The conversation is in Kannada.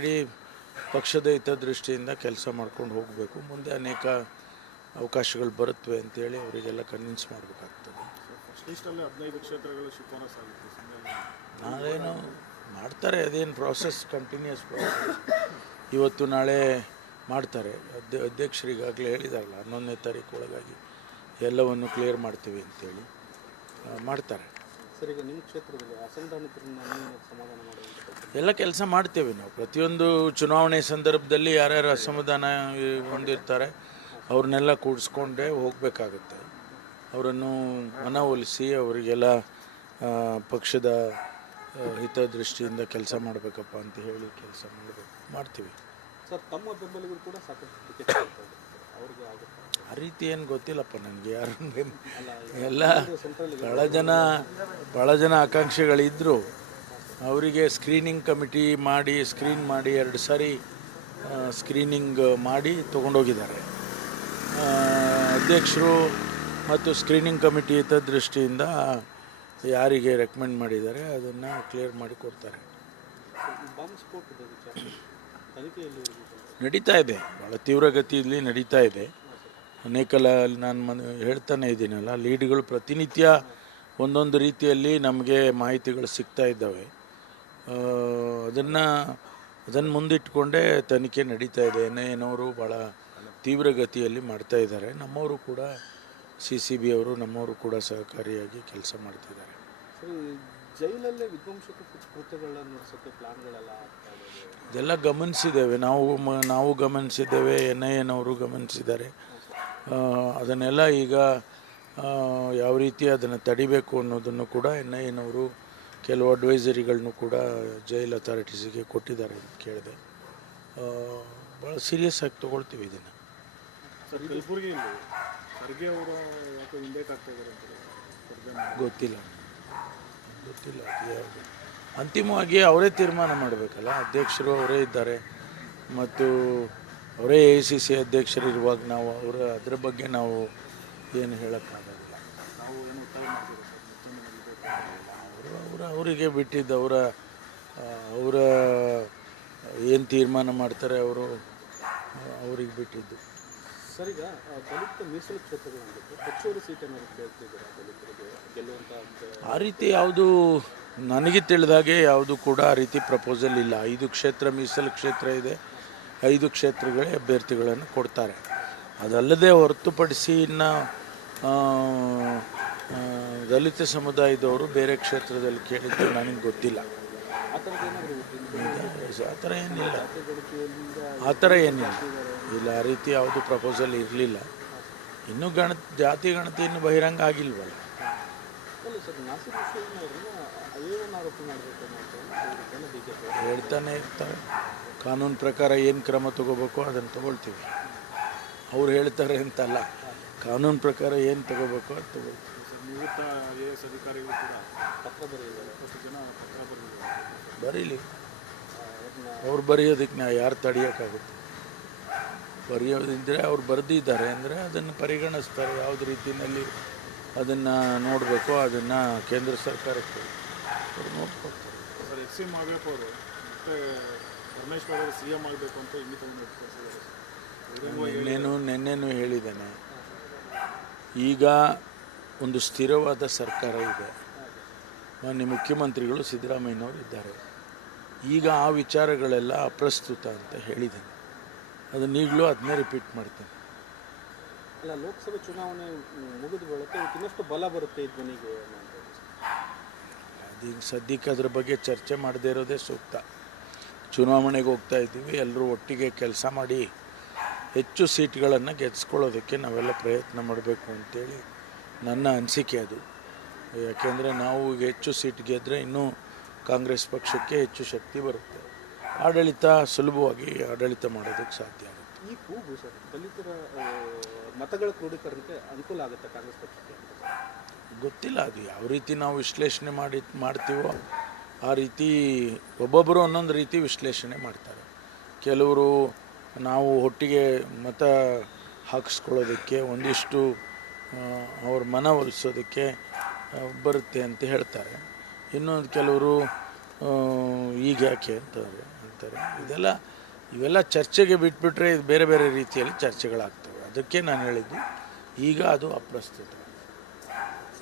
ಇಡೀ ಪಕ್ಷದ ಹಿತದೃಷ್ಟಿಯಿಂದ ಕೆಲಸ ಮಾಡ್ಕೊಂಡು ಹೋಗಬೇಕು. ಮುಂದೆ ಅನೇಕ ಅವಕಾಶಗಳು ಬರುತ್ತವೆ ಅಂತೇಳಿ ಅವರಿಗೆಲ್ಲ ಕನ್ವಿನ್ಸ್ ಮಾಡಬೇಕಾಗ್ತದೆ. ನಾವೇನು ಮಾಡ್ತಾರೆ, ಅದೇನು ಪ್ರಾಸೆಸ್, ಕಂಟಿನ್ಯೂಸ್ ಪ್ರಾಸೆಸ್. ಇವತ್ತು ನಾಳೆ ಮಾಡ್ತಾರೆ. ಅಧ್ಯಕ್ಷರಿಗಾಗಲೇ ಹೇಳಿದಾರಲ್ಲ 11ನೇ ತಾರೀಕು ಒಳಗಾಗಿ ಎಲ್ಲವನ್ನು ಕ್ಲಿಯರ್ ಮಾಡ್ತೀವಿ ಅಂತೇಳಿ ಮಾಡ್ತಾರೆ. ಸರ್, ಈಗ ನಿಮ್ಮ ಕ್ಷೇತ್ರದಲ್ಲಿ ಅಸಮಾಧಾನಿತರನ್ನ ಸಮಾಧಾನ ಮಾಡುವಂಥ ಎಲ್ಲ ಕೆಲಸ ಮಾಡ್ತೇವೆ ನಾವು. ಪ್ರತಿಯೊಂದು ಚುನಾವಣೆ ಸಂದರ್ಭದಲ್ಲಿ ಯಾರ್ಯಾರು ಅಸಮಾಧಾನ ಹೊಂದಿರ್ತಾರೆ ಅವ್ರನ್ನೆಲ್ಲ ಕೂಡಿಸ್ಕೊಂಡೇ ಹೋಗಬೇಕಾಗುತ್ತೆ. ಅವರನ್ನು ಮನವೊಲಿಸಿ ಅವರಿಗೆಲ್ಲ ಪಕ್ಷದ ಹಿತದೃಷ್ಟಿಯಿಂದ ಕೆಲಸ ಮಾಡಬೇಕಪ್ಪ ಅಂತ ಹೇಳಿ ಕೆಲಸ ಮಾಡ್ತೀವಿ. ಸರ್, ತಮ್ಮ ಬೆಂಬಲಿಗರು ಕೂಡ ಸಾಕಷ್ಟು ಟಿಕೆಟ್ ಅವ್ರಿಗೆ ಆಗುತ್ತೆ ಆ ರೀತಿ ಏನು ಗೊತ್ತಿಲ್ಲಪ್ಪ ನನಗೆ. ಯಾರು ಎಲ್ಲ ಭಾಳ ಜನ ಆಕಾಂಕ್ಷಿಗಳಿದ್ದರು. ಅವರಿಗೆ ಸ್ಕ್ರೀನಿಂಗ್ ಕಮಿಟಿ ಮಾಡಿ ಸ್ಕ್ರೀನ್ ಮಾಡಿ 2 ಸಾರಿ ಸ್ಕ್ರೀನಿಂಗ್ ಮಾಡಿ ತೊಗೊಂಡೋಗಿದ್ದಾರೆ. ಅಧ್ಯಕ್ಷರು ಮತ್ತು ಸ್ಕ್ರೀನಿಂಗ್ ಕಮಿಟಿ ಹಿತದೃಷ್ಟಿಯಿಂದ ಯಾರಿಗೆ ರೆಕಮೆಂಡ್ ಮಾಡಿದ್ದಾರೆ ಅದನ್ನು ಕ್ಲಿಯರ್ ಮಾಡಿ ಕೊಡ್ತಾರೆ. ನಡೀತಾ ಇದೆ, ಭಾಳ ತೀವ್ರಗತಿಯಲ್ಲಿ ನಡೀತಾ ಇದೆ. ಅನೇಕ ನಾನು ಹೇಳ್ತಾನೆ ಇದ್ದೀನಲ್ಲ, ಲೀಡ್ಗಳು ಪ್ರತಿನಿತ್ಯ ಒಂದೊಂದು ರೀತಿಯಲ್ಲಿ ನಮಗೆ ಮಾಹಿತಿಗಳು ಸಿಗ್ತಾ ಇದ್ದಾವೆ. ಅದನ್ನು ಮುಂದಿಟ್ಕೊಂಡೇ ತನಿಖೆ ನಡೀತಾ ಇದೆ. NIA ಭಾಳ ತೀವ್ರಗತಿಯಲ್ಲಿ ಮಾಡ್ತಾ ಇದ್ದಾರೆ. ನಮ್ಮವರು ಕೂಡ CCB ಅವರು ನಮ್ಮವರು ಕೂಡ ಸಹಕಾರಿಯಾಗಿ ಕೆಲಸ ಮಾಡ್ತಿದ್ದಾರೆ. ಜೈಲಲ್ಲೇ ವಿಧ್ವಂಸಕ ಕೃತ್ಯಗಳನ್ನು ನಡೆಸೋಕ್ಕೆ ಪ್ಲಾನ್ಗಳೆಲ್ಲ ಇದೆಲ್ಲ ಗಮನಿಸಿದ್ದೇವೆ, ನಾವು ಗಮನಿಸಿದ್ದೇವೆ, NIA ಗಮನಿಸಿದ್ದಾರೆ. ಅದನ್ನೆಲ್ಲ ಈಗ ಯಾವ ರೀತಿ ಅದನ್ನು ತಡಿಬೇಕು ಅನ್ನೋದನ್ನು ಕೂಡ NIA ಕೆಲವು ಅಡ್ವೈಸರಿಗಳನ್ನು ಕೂಡ ಜೈಲ್ ಅಥಾರಿಟೀಸಿಗೆ ಕೊಟ್ಟಿದ್ದಾರೆ ಅಂತ ಕೇಳಿದೆ. ಭಾಳ ಸೀರಿಯಸ್ ಆಗಿ ತೊಗೊಳ್ತೀವಿ ಇದನ್ನು. ಗೊತ್ತಿಲ್ಲ. ಅಂತಿಮವಾಗಿ ಅವರೇ ತೀರ್ಮಾನ ಮಾಡಬೇಕಲ್ಲ. ಅಧ್ಯಕ್ಷರು ಅವರೇ ಇದ್ದಾರೆ ಮತ್ತು ಅವರೇ AICC ಅಧ್ಯಕ್ಷರು ಇರುವಾಗ ನಾವು ಅದರ ಬಗ್ಗೆ ನಾವು ಏನು ಹೇಳೋಕ್ಕಾಗೋದಿಲ್ಲ. ಅವರಿಗೆ ಬಿಟ್ಟಿದ್ದು, ಅವರ ಏನು ತೀರ್ಮಾನ ಮಾಡ್ತಾರೆ ಅವ್ರಿಗೆ ಬಿಟ್ಟಿದ್ದು. ಸರ್, ಈಗ ದಲಿತ ಮೀಸಲು ಕ್ಷೇತ್ರಗಳು ಹೆಚ್ಚುವರಿ ಸೀಟನ್ನು ಕೇಳ್ತಿದ್ದಾರೆ ದಲಿತರಿಗೆ ಗೆಲ್ಲುವಂಥ ಆ ರೀತಿ ಯಾವುದು ನನಗೆ ತಿಳಿದಾಗೆ ಯಾವುದು ಕೂಡ ಆ ರೀತಿ ಪ್ರಪೋಸಲ್ ಇಲ್ಲ. 5 ಕ್ಷೇತ್ರ ಮೀಸಲು ಕ್ಷೇತ್ರ ಇದೆ. 5 ಕ್ಷೇತ್ರಗಳೇ ಅಭ್ಯರ್ಥಿಗಳನ್ನು ಕೊಡ್ತಾರೆ. ಅದಲ್ಲದೆ ಹೊರತುಪಡಿಸಿ ಇನ್ನು ದಲಿತ ಸಮುದಾಯದವರು ಬೇರೆ ಕ್ಷೇತ್ರದಲ್ಲಿ ಕೇಳಿದ್ದು ನನಗೆ ಗೊತ್ತಿಲ್ಲ. ಆ ಥರ ಏನಿಲ್ಲ. ಇಲ್ಲ, ಆ ರೀತಿ ಯಾವುದು ಪ್ರಪೋಸಲ್ ಇರಲಿಲ್ಲ. ಇನ್ನೂ ಜಾತಿ ಗಣತಿ ಇನ್ನೂ ಬಹಿರಂಗ ಆಗಿಲ್ವಲ್ಲ. ಹೇಳ್ತಾನೆ ಇರ್ತಾರೆ. ಕಾನೂನು ಪ್ರಕಾರ ಏನು ಕ್ರಮ ತಗೋಬೇಕು ಅದನ್ನು ತಗೊಳ್ತೀವಿ. ಅವ್ರು ಹೇಳ್ತಾರೆ ಅಂತಲ್ಲ, ಕಾನೂನು ಪ್ರಕಾರ ಏನು ತಗೋಬೇಕು ಅದು ತಗೊಳ್ತೀವಿ. ಬರೀಲಿ, ಅವ್ರು ಬರೆಯೋದಕ್ಕೆ ನಾವು ಯಾರು ತಡೆಯೋಕ್ಕಾಗುತ್ತೆ? ಬರೆಯೋದಿದ್ದರೆ ಅವ್ರು ಬರೆದಿದ್ದಾರೆ ಅಂದರೆ ಅದನ್ನು ಪರಿಗಣಿಸ್ತಾರೆ. ಯಾವುದೇ ರೀತಿಯಲ್ಲಿ ಅದನ್ನು ನೋಡಬೇಕು ಅದನ್ನು ಕೇಂದ್ರ ಸರ್ಕಾರಕ್ಕೆ ಅವ್ರು ನೋಡ್ಕೊಳ್ತಾರೆ. ನಿನ್ನೆನೂ ಹೇಳಿದ್ದೇನೆ. ಈಗ ಒಂದು ಸ್ಥಿರವಾದ ಸರ್ಕಾರ ಇದೆ. ಮಾನ್ಯ ಮುಖ್ಯಮಂತ್ರಿಗಳು ಸಿದ್ದರಾಮಯ್ಯನವರು ಇದ್ದಾರೆ. ಈಗ ಆ ವಿಚಾರಗಳೆಲ್ಲ ಅಪ್ರಸ್ತುತ ಅಂತ ಹೇಳಿದ್ದೇನೆ. ಅದನ್ನೀಗಲೂ ಅದನ್ನೇ ರಿಪೀಟ್ ಮಾಡ್ತೇನೆ. ಅಲ್ಲ, ಲೋಕಸಭೆ ಚುನಾವಣೆ ಮುಗಿದ ಬಳಿಕ ಇನ್ನಷ್ಟು ಬಲ ಬರುತ್ತೆ ಈ ಧ್ವನಿಗೆ. ಅದೀಗ ಸದ್ಯಕ್ಕೆ ಅದ್ರ ಬಗ್ಗೆ ಚರ್ಚೆ ಮಾಡದೇ ಇರೋದೇ ಸೂಕ್ತ. ಚುನಾವಣೆಗೆ ಹೋಗ್ತಾ ಇದ್ದೀವಿ, ಎಲ್ಲರೂ ಒಟ್ಟಿಗೆ ಕೆಲಸ ಮಾಡಿ ಹೆಚ್ಚು ಸೀಟ್ಗಳನ್ನು ಗೆಲ್ಲಿಸ್ಕೊಳ್ಳೋದಕ್ಕೆ ನಾವೆಲ್ಲ ಪ್ರಯತ್ನ ಮಾಡಬೇಕು ಅಂತೇಳಿ ನನ್ನ ಅನಿಸಿಕೆ ಅದು. ಯಾಕೆಂದರೆ ನಾವು ಹೆಚ್ಚು ಸೀಟ್ ಗೆದ್ದರೆ ಇನ್ನೂ ಕಾಂಗ್ರೆಸ್ ಪಕ್ಷಕ್ಕೆ ಹೆಚ್ಚು ಶಕ್ತಿ ಬರುತ್ತೆ. ಆಡಳಿತ ಸುಲಭವಾಗಿ ಆಡಳಿತ ಮಾಡೋದಕ್ಕೆ ಸಾಧ್ಯ ಆಗುತ್ತೆ. ಈ ಕೂಗು ಸರ್ ದಲಿತರ ಮತಗಳ ಕ್ರೋಢೀಕರಣಕ್ಕೆ ಅನುಕೂಲ ಆಗುತ್ತೆ ಕಾಂಗ್ರೆಸ್ ಪಕ್ಷಕ್ಕೆ? ಗೊತ್ತಿಲ್ಲ, ಅದು ಯಾವ ರೀತಿ ನಾವು ವಿಶ್ಲೇಷಣೆ ಮಾಡ್ತೀವೋ ಆ ರೀತಿ ಒಬ್ಬೊಬ್ಬರು ಒಂದೊಂದು ರೀತಿ ವಿಶ್ಲೇಷಣೆ ಮಾಡ್ತಾರೆ. ಕೆಲವರು ನಾವು ಒಟ್ಟಿಗೆ ಮತ ಹಾಕಿಸ್ಕೊಳ್ಳೋದಕ್ಕೆ ಒಂದಿಷ್ಟು ಅವ್ರ ಮನವೊಲಿಸೋದಕ್ಕೆ ಬರುತ್ತೆ ಅಂತ ಹೇಳ್ತಾರೆ. ಇನ್ನೊಂದು ಕೆಲವರು ಈಗ ಯಾಕೆ ಅಂತಾರೆ. ಮಾಡ್ತಾರೆ. ಇವೆಲ್ಲ ಚರ್ಚೆಗೆ ಬಿಟ್ಬಿಟ್ರೆ ಇದು ಬೇರೆ ಬೇರೆ ರೀತಿಯಲ್ಲಿ ಚರ್ಚೆಗಳಾಗ್ತವೆ. ಅದಕ್ಕೆ ನಾನು ಹೇಳಿದ್ದು ಈಗ ಅದು ಅಪ್ರಸ್ತುತ.